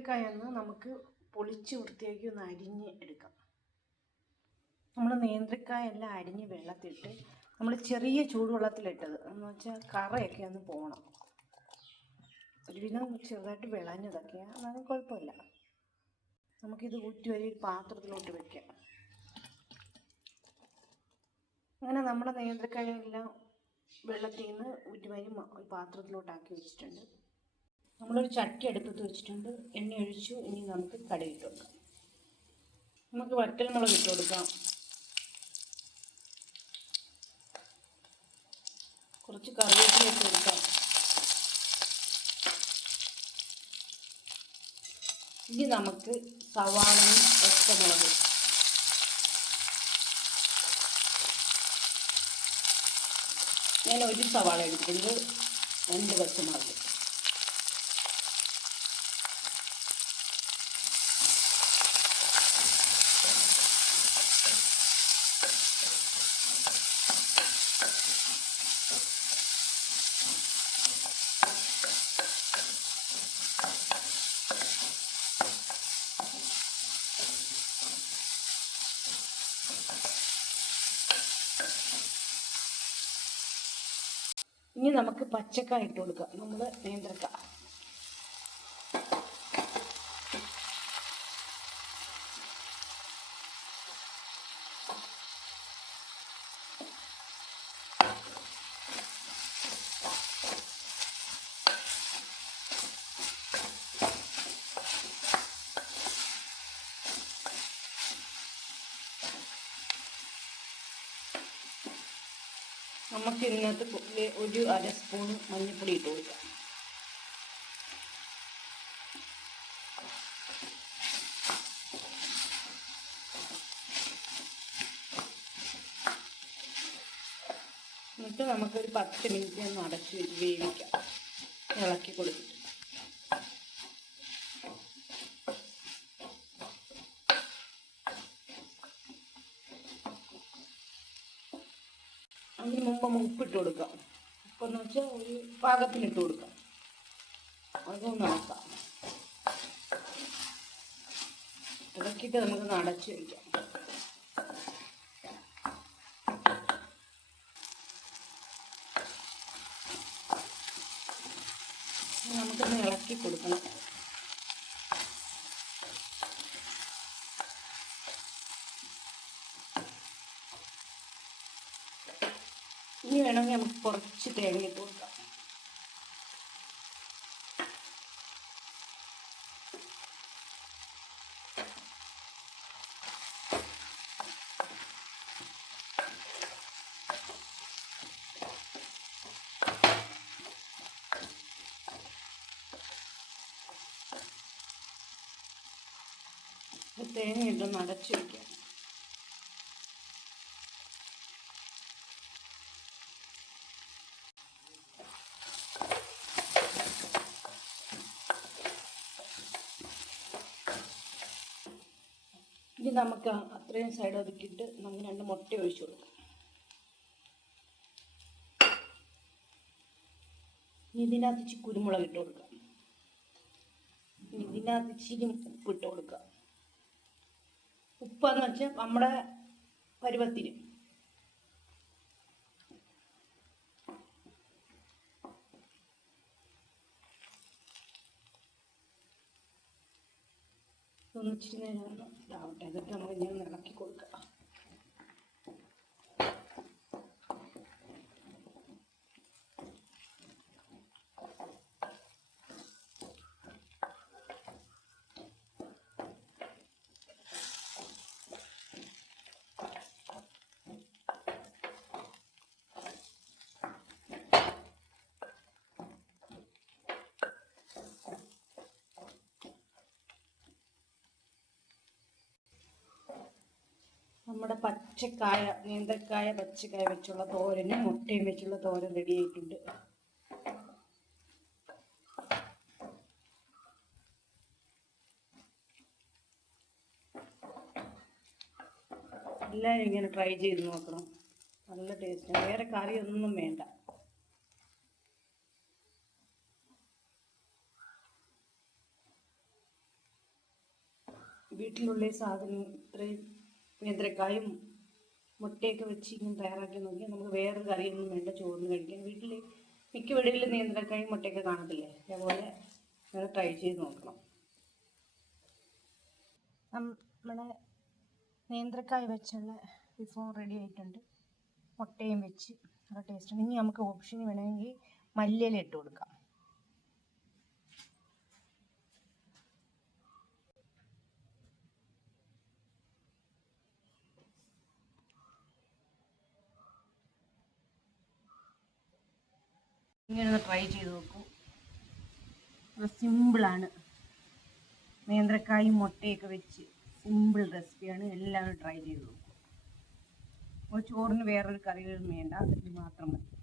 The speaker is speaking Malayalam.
നേന്ത്രക്കായ ഒന്ന് നമുക്ക് പൊളിച്ച് വൃത്തിയാക്കി ഒന്ന് അരിഞ്ഞ് എടുക്കാം. നമ്മൾ നേന്ത്രക്കായ എല്ലാം അരിഞ്ഞ് വെള്ളത്തിട്ട് നമ്മൾ ചെറിയ ചൂടുവെള്ളത്തിലിട്ടത്. എന്ന് വെച്ചാൽ കറയൊക്കെ ഒന്ന് പോകണം ഒരുവിധം ചെറുതായിട്ട് വിളഞ്ഞതൊക്കെയാണ് അതാണ് കുഴപ്പമില്ല. നമുക്കിത് ഊറ്റി ഒരു പാത്രത്തിലോട്ട് വെക്കാം. അങ്ങനെ നമ്മുടെ നേന്ത്രക്കായ എല്ലാം വെള്ളത്തിൽ നിന്ന് ഊറ്റി ഒരു പാത്രത്തിലോട്ടാക്കി വെച്ചിട്ടുണ്ട്. നമ്മളൊരു ചട്ടി അടുപ്പത്ത് വെച്ചിട്ടുണ്ട്. എണ്ണ ഒഴിച്ചു. ഇനി നമുക്ക് കടുകിട്ട് കൊടുക്കാം നമുക്ക് വറ്റൽമുളക് ഇട്ട് കൊടുക്കാം. കുറച്ച് കറിവേപ്പില ഇട്ട് കൊടുക്കാം. ഇനി നമുക്ക് സവാളയും ഒറ്റമുളക് ഞാൻ ഒരു സവാള എടുത്തിട്ടുണ്ട്. രണ്ട് പച്ചമുളക്. ഇനി നമുക്ക് പച്ചക്കായ ഇട്ട് കൊടുക്കാം. നമ്മൾ നേന്ത്രക്ക. നമുക്ക് ഇതിനകത്ത് ഒരു അര സ്പൂൺ മഞ്ഞൾപ്പൊടി ഇട്ട് കൊടുക്കാം. എന്നിട്ട് നമുക്കൊരു പത്ത് മിനിറ്റ് ഒന്ന് അടച്ച് വേവിക്കാം. ഇളക്കി കൊടുത്തിട്ട്. ഉപ്പിട്ട് കൊടുക്കാം. ഉപ്പെന്ന് വെച്ചാൽ ഒരു പാകത്തിനിട്ട് കൊടുക്കാം. അതൊന്ന് ഇളക്കാം ഇളക്കിയിട്ട് നമുക്ക് അടച്ച് വയ്ക്കാം നമുക്കൊന്ന് ഇളക്കി കൊടുക്കണം. ഇനി വേണമെങ്കിൽ നമുക്ക് കുറച്ച് തേങ്ങ കൊടുക്കാം. തേങ്ങ ഇട്ടൊന്ന് അടച്ചു വയ്ക്കാം ഇനി നമുക്ക് അത്രയും സൈഡ് ഒതുക്കിയിട്ട് നമുക്ക് രണ്ട് മുട്ട ഒഴിച്ചു കൊടുക്കാം. ഇനി ഇതിനകത്ത് ഇച്ചിരി കുരുമുളക് ഇട്ട് കൊടുക്കാം. ഇതിനകത്ത് ഇച്ചിരി ഉപ്പ് ഇട്ട് കൊടുക്കാം. ഉപ്പെന്ന് വെച്ചാൽ നമ്മുടെ പരുവത്തിന് ഒന്ന് ഇച്ചിരി നമ്മുടെ പച്ചക്കായ നീന്തക്കായ പച്ചക്കായ വെച്ചുള്ള തോരനും മുട്ടയും വെച്ചുള്ള തോരൻ റെഡി ആയിട്ടുണ്ട്. എല്ലാവരും ഇങ്ങനെ ട്രൈ ചെയ്ത് നോക്കണം. നല്ല ടേസ്റ്റാണ് വേറെ കറിയൊന്നും വേണ്ട. വീട്ടിലുള്ള സാധനം ഇത്രയും നേന്ത്രക്കായും മുട്ടയൊക്കെ വെച്ച് ഇങ്ങനെ തയ്യാറാക്കി നോക്കി നമുക്ക് വേറൊരു കറിയൊന്നും വേണ്ട ചോറിന് കഴിക്കാം വീട്ടിൽ മിക്ക വീടുകളിൽ നേന്ത്രക്കായും മുട്ടയൊക്കെ കാണത്തില്ലേ? അതേപോലെ നിങ്ങൾ ട്രൈ ചെയ്ത് നോക്കണം. നമ്മുടെ നേന്ത്രക്കായ വെച്ചുള്ള വിഭവം റെഡി ആയിട്ടുണ്ട്. മുട്ടയും വെച്ച് നല്ല ടേസ്റ്റ് ഇനി നമുക്ക് ഓപ്ഷന് വേണമെങ്കിൽ മല്ലിയില ഇട്ട് കൊടുക്കാം. ഇങ്ങനെ ട്രൈ ചെയ്ത് നോക്കൂ. സിമ്പിളാണ് നേന്ത്രക്കായും മുട്ടയൊക്കെ വെച്ച് സിമ്പിൾ റെസിപ്പിയാണ് എല്ലാവരും ട്രൈ ചെയ്ത് നോക്കൂ. ചോറിന് വേറൊരു കറികളും വേണ്ട. ഇത് മാത്രം മതി.